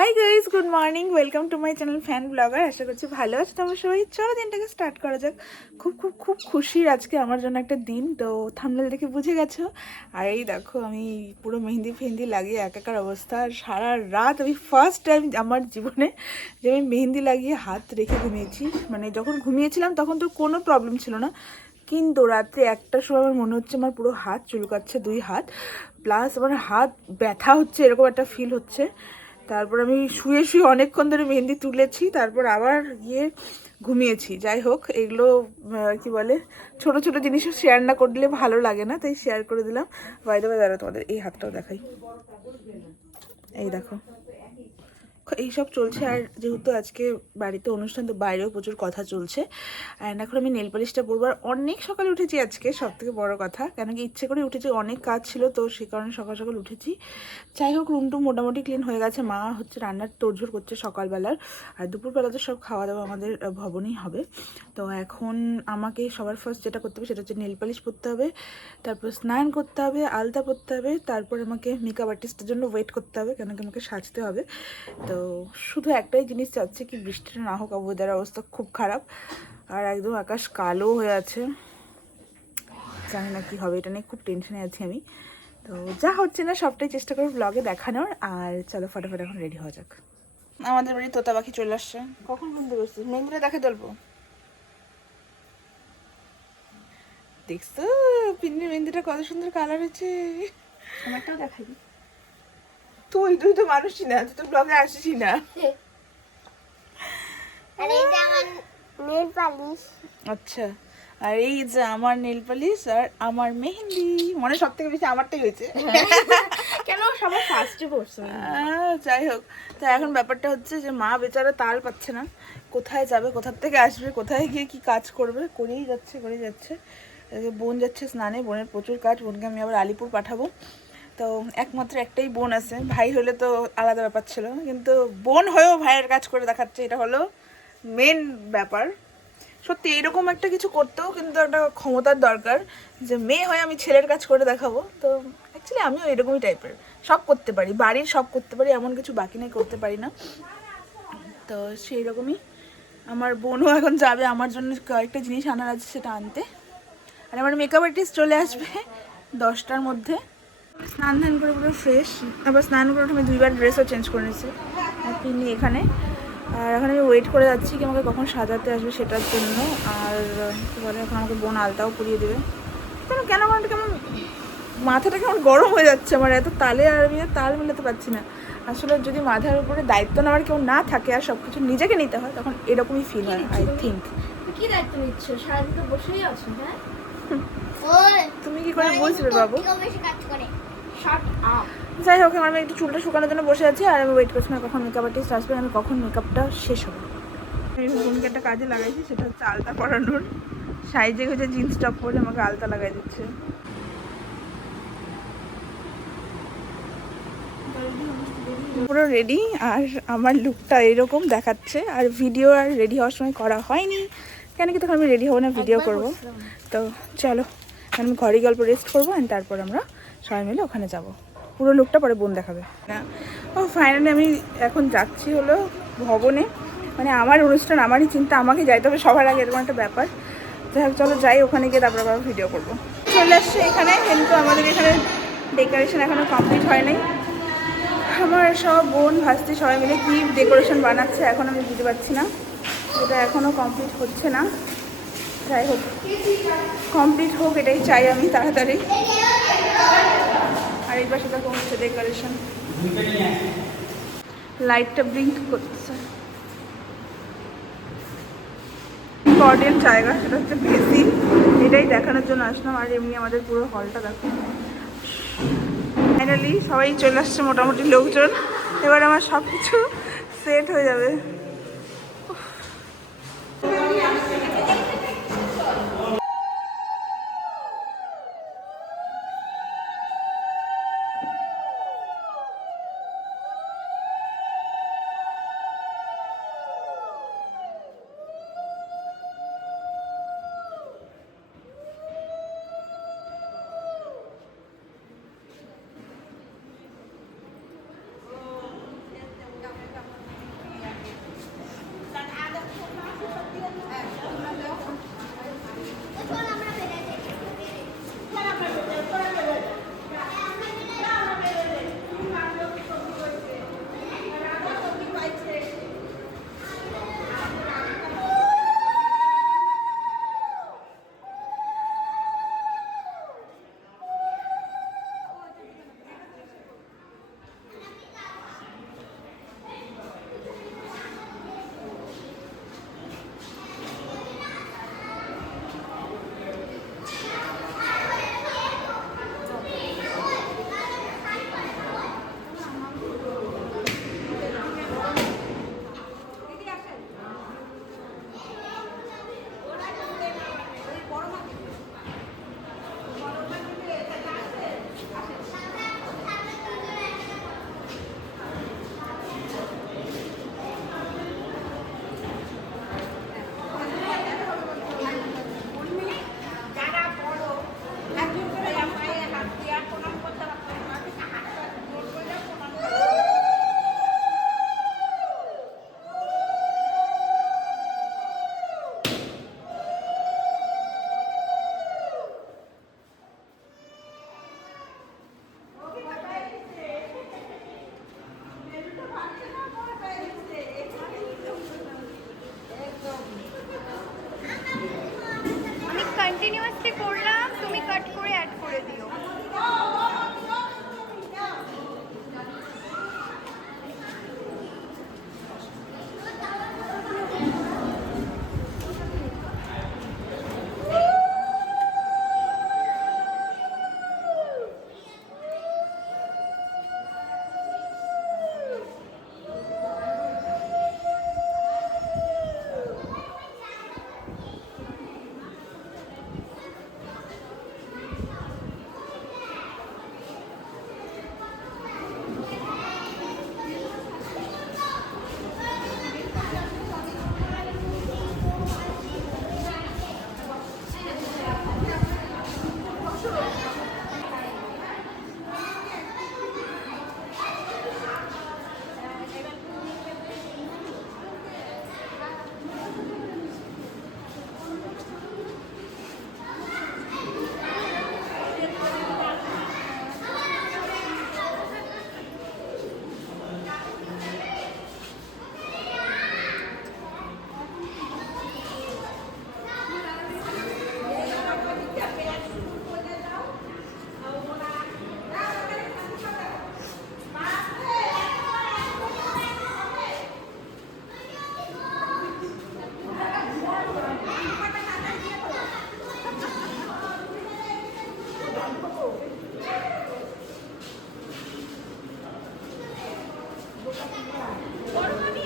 Hi guys good morning welcome to my channel fan blogger আশা করছি ভালো আছো তোমরা সবাই। চলো দিনটাকে স্টার্ট করা যাক। খুব খুব খুব খুশির আজকে আমার জন্য একটা দিন। তো থামনেল দেখে বুঝে গেছো? আর এই দেখো, আমি পুরো মেহেন্দি ফেহেন্দি লাগিয়ে একাকার অবস্থা। আর সারা রাত আমি ফার্স্ট টাইম আমার জীবনে যে আমি মেহেন্দি লাগিয়ে হাত রেখে ঘুমিয়েছি। মানে যখন ঘুমিয়েছিলাম তখন তো কোনো প্রবলেম ছিল না। কিন্তু রাত্রে একটার সময় আমার মনে হচ্ছে আমার পুরো হাত চুলকাচ্ছে দুই হাত। প্লাস আমার হাত ব্যথা হচ্ছে, এরকম একটা ফিল হচ্ছে। তারপর আমি শুয়ে শুয়ে অনেকক্ষণ ধরে মেহেন্দি তুলেছি, তারপর আবার গিয়ে ঘুমিয়েছি। যাই হোক, এগুলো কি বলে, ছোট ছোট জিনিসও শেয়ার না করলে ভালো লাগে না, তাই শেয়ার করে দিলাম। বাইরে বাইরে তোমাদের এই হাতটাও দেখাই। এই দেখো। এইসব চলছে আর যেহেতু আজকে বাড়িতে অনুষ্ঠান, তো বাইরেও প্রচুর কথা চলছে। অ্যান্ড এখন আমি নেল পালিশটা পরবো। আর অনেক সকালে উঠেছি আজকে সব থেকে বড় কথা। কেন কি ইচ্ছে করে উঠেছি, অনেক কাজ ছিল, তো সে কারণে সকাল সকাল উঠেছি। যাই হোক রুম টুম মোটামুটি ক্লিন হয়ে গেছে। মা হচ্ছে রান্নার তোড়ঝোড় করছে সকালবেলার। আর দুপুরবেলা তো সব খাওয়া দাওয়া আমাদের ভবনেই হবে। তো এখন আমাকে সবার ফার্স্ট যেটা করতে হবে, সেটা হচ্ছে নেল পালিশ পরতে হবে। তারপর স্নান করতে হবে, আলতা পরতে হবে। তারপর আমাকে মেকআপ আর্টিস্টের জন্য ওয়েট করতে হবে কেন কি আমাকে সাজতে হবে। তো শুধু একটাই জিনিস চাচ্ছি কি বৃষ্টিটা না হোক ওয়েদার অবস্থা খুব খারাপ। আর একদম আকাশ কালো হয়ে আছে। জানি না কি হবে এটা নিয়ে খুব টেনশনে আছি আমি। তো যা হচ্ছে না সবটাই চেষ্টা করব ব্লগে দেখানোর। আর চলো ফটাফট এখন রেডি হওয়া যাক। আমাদের বাড়ি তোতা পাখি চলে আসছে। কখন ঘুমতে বসছিস মেহেন্দিটা দেখে তুলবো দেখছ? পিন্নি মেহেন্দিটা কত সুন্দর কালার হয়েছে। আমারটাও দেখাই তুই তুই তো মানুষই না তুই তো ব্লগে আসিসই না। আর এই আমার নেল পালিশ। আচ্ছা আর এই যে আমার নেল পালিশ আর আমার মেহেন্দি মনে সব থেকে বেশি আমারটাই হয়েছে। কেন? সবাই ফার্স্টে পড়ছে। যাই হোক তো এখন ব্যাপারটা হচ্ছে যে মা বেচারা তাল পাচ্ছে না। কোথায় যাবে কোথার থেকে আসবে কোথায় গিয়ে কি কাজ করবে করেই যাচ্ছে করেই যাচ্ছে। বোন যাচ্ছে স্নানে বোনের প্রচুর কাজ বোনকে আমি আবার আলিপুর পাঠাবো। তো একমাত্র একটাই বোন আছে। ভাই হলে তো আলাদা ব্যাপার ছিল। কিন্তু বোন হয়েও ভাইয়ের কাজ করে দেখাচ্ছে, এটা হলো মেন ব্যাপার। সত্যি এরকম একটা কিছু করতেও কিন্তু একটা ক্ষমতার দরকার যে মেয়ে হয়ে আমি ছেলের কাজ করে দেখাবো। তো অ্যাকচুয়ালি আমিও এরকমই টাইপের সব করতে পারি, বাড়ির সব করতে পারি, এমন কিছু বাকি নেই, করতে পারি না। তো সেই রকমই আমার বোনও এখন যাবে, আমার জন্য কয়েকটা জিনিস আনার আছে সেটা আনতে। আর আমার মেকআপ আর্টিস্ট চলে আসবে দশটার মধ্যে। স্নান ধান করে পুরো ফ্রেশ আবার স্নান করে আমি দুইবার ড্রেসও চেঞ্জ করে নিয়েছি। আর এখানে। আর এখন আমি ওয়েট করে যাচ্ছি কি আমাকে কখন সাজাতে আসবে সেটার জন্য। আর কী বলে এখন আমাকে বোন আলতাও পরিয়ে দেবে। কেন কেন আমার কেমন মাথাটা কেমন গরম হয়ে যাচ্ছে আমার এত তালে আর আমি আর তাল মিলাতে পারছি না। আসলে যদি মাথার উপরে দায়িত্ব নেওয়ার কেউ না থাকে আর সব কিছু নিজেকে নিতে হয় তখন এরকমই ফিল হয় আই থিঙ্ক কি দায়িত্ব নিচ্ছ? সারাদিন তো বসেই আছো হ্যাঁ? তুমি কি করে বুঝবে বাবু? কাজ করে? যাই হোক আমার আমি একটু চুলটা শুকানোর জন্য বসে আছি আর আমি ওয়েট করছি না কখন মেকআপ আর্টিস্ট আসবে আমি কখন মেকআপটা শেষ হবে। আমি বোনকে একটা কাজে লাগাইছি সেটা হচ্ছে আলতা পরানোর। সাইজে হচ্ছে জিন্স টপ পরে আমাকে আলতা লাগাই দিচ্ছে। পুরো রেডি আর আমার লুকটা এরকম দেখাচ্ছে আর ভিডিও আর রেডি হওয়ার সময় করা হয়নি। কেন কি তখন আমি রেডি হব না ভিডিও করব। তো চলো আমি ঘরে গল্প রেস্ট করব অ্যান্ড তারপর আমরা সবাই মিলে ওখানে যাব। পুরো লুকটা পরে বোন দেখাবে। ও ফাইনালি আমি এখন যাচ্ছি হলো ভবনে। মানে আমার অনুষ্ঠান, আমারই চিন্তা আমাকে যাইতে হবে, সবার আগে এরকম একটা ব্যাপার। যাই হোক, চলো যাই, ওখানে গিয়ে তারপর আবার ভিডিও করব। চলে আসছে এখানে, কিন্তু আমাদের এখানে ডেকোরেশন এখনও কমপ্লিট হয় নাই। আমার সব বোন, ভাস্তি সবাই মিলে কী ডেকোরেশন বানাচ্ছে এখন আমি বুঝতে পারছি না। এটা এখনও কমপ্লিট হচ্ছে না। যাই হোক কমপ্লিট হোক, এটাই চাই আমি তাড়াতাড়ি। আর এই পাশে দেখো হচ্ছে ডেকোরেশন লাইটটা ব্লিঙ্ক করছে। ইম্পর্টেন্ট জায়গা, সেটা হচ্ছে বেশি এটাই দেখানোর জন্য আসলাম, আর এমনি আমাদের পুরো হলটা দেখো। ফাইনালি সবাই চলে আসছে মোটামুটি লোকজন। এবার আমার সব কিছু সেট হয়ে যাবে। বড় আমি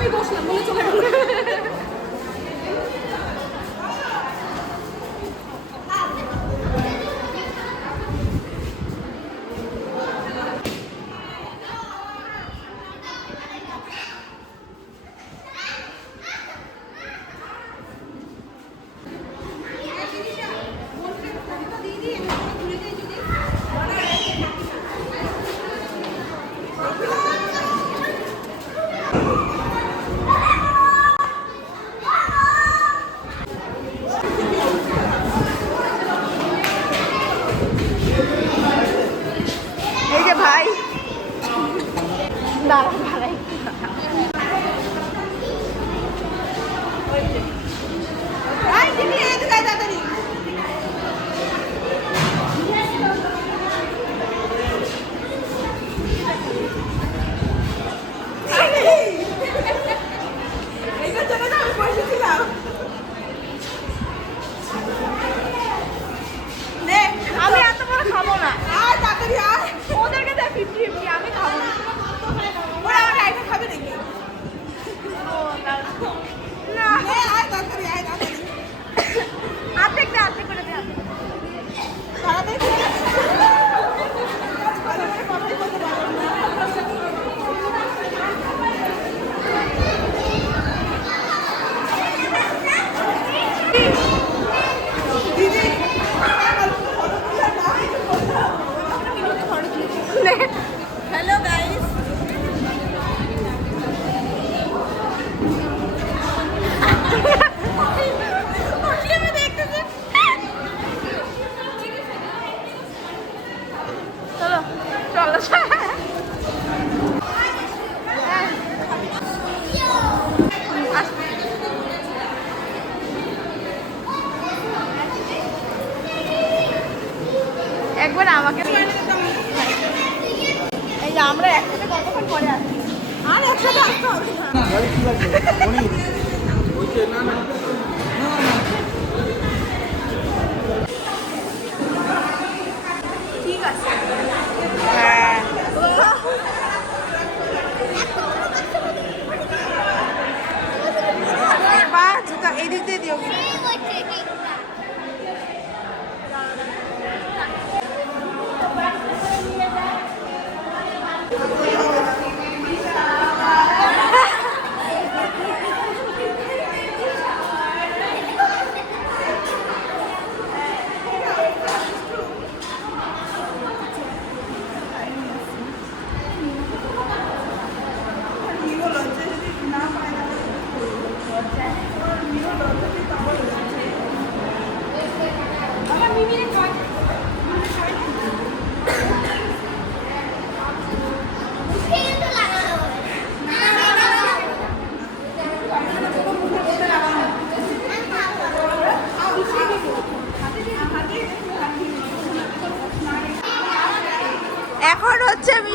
এই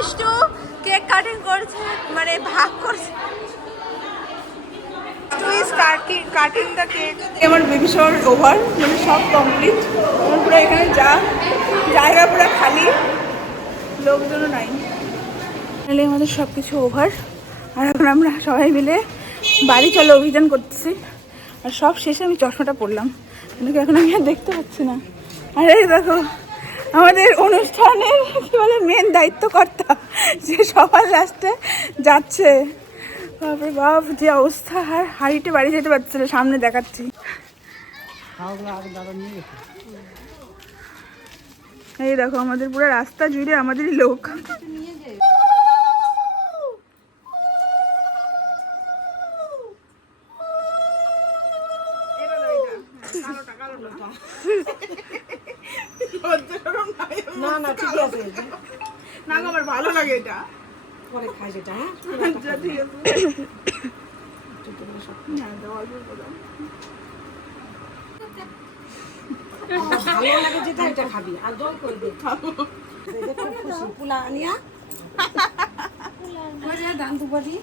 হচ্ছে কেক কাটিং করছে মানে ভাগ করছে। কাটিং দ্য কেক আমার বেবি শাওয়ার ওভার মানে সব কমপ্লিট আমার পুরো এখানে যা, জায়গা পুরো খালি। লোকজনও নাই। তাহলে আমাদের সব কিছু ওভার আর এখন আমরা সবাই মিলে বাড়ি চলো অভিযান করতেছি। আর সব শেষে আমি চশমাটা পরলাম। কিন্তু এখন আমি আর দেখতে পাচ্ছি না। আর দেখো। আমাদের অনুষ্ঠানের কি বলে মেন দায়িত্বকর্তা যে সবার লাস্টে যাচ্ছে। বাপরে বাপ যে অবস্থা আর হাইটে বাড়ি যেতে পারছে না সামনে দেখাচ্ছি। এই দেখো আমাদের পুরো রাস্তা জুড়ে আমাদেরই লোক। না না ঠিক আছে না আমার ভালো লাগে এটা। পরে খাই সেটা হ্যাঁ? আচ্ছা, ঠিক আছে। ভালো লাগে যেটা এটা খাবি। আর জল করে যে খুশি। পোলা আনিয়া। যে ধান দুবারি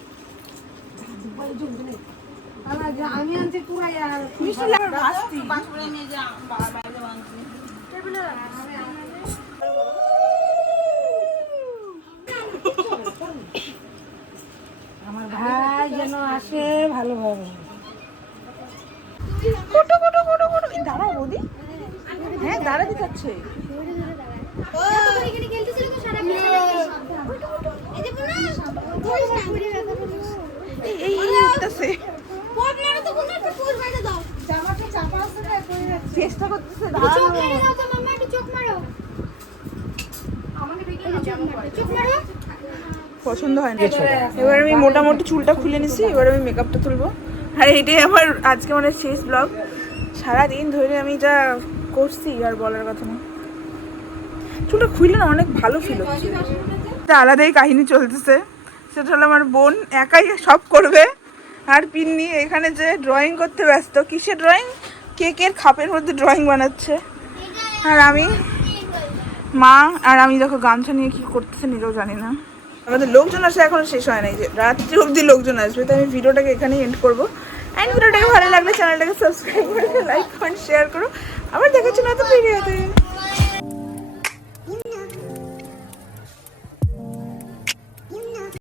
আমি আনছি পুরাই আর মিষ্টি লাগে, ভাস্তি। আমার ভাই যেন আসে ভালোভাবে। কোটো, কোটো, কোটো, কোটো। দাঁড়াও বৌদি। হ্যাঁ দাঁড়াতে চাচ্ছে চেষ্টা করতেছে চোখ পছন্দ হয় না এবার আমি মোটামুটি চুলটা খুলে নিছি, এবার আমি মেকআপটা তুলবো। আর এটাই আমার আজকে মানে শেষ ব্লগ সারাদিন ধরে আমি যা করছি, আর বলার কথা না। চুলটা খুললে না অনেক ভালো ফিল হচ্ছে। আলাদাই কাহিনী চলতেছে। সেটা হলো আমার বোন একাই সব করবে, আর পিন্নি এখানে যে ড্রয়িং করতে ব্যস্ত। কিসের ড্রয়িং কেকের খাপের মধ্যে ড্রয়িং বানাচ্ছে। আর আমি মা আর আমি দেখো গামছা নিয়ে কি করতেছে নিজেও জানি না। আমাদের লোকজন আসে এখনও শেষ হয় নাই যে রাত্রি অবধি লোকজন আসবে। তো আমি ভিডিওটাকে এখানেই এন্ড করব। অ্যান্ড ভিডিওটাকে ভালো লাগলে চ্যানেলটাকে সাবস্ক্রাইব করে লাইক কমেন্ট শেয়ার করো। আবার দেখাচ্ছি না তো। ভিডিওতে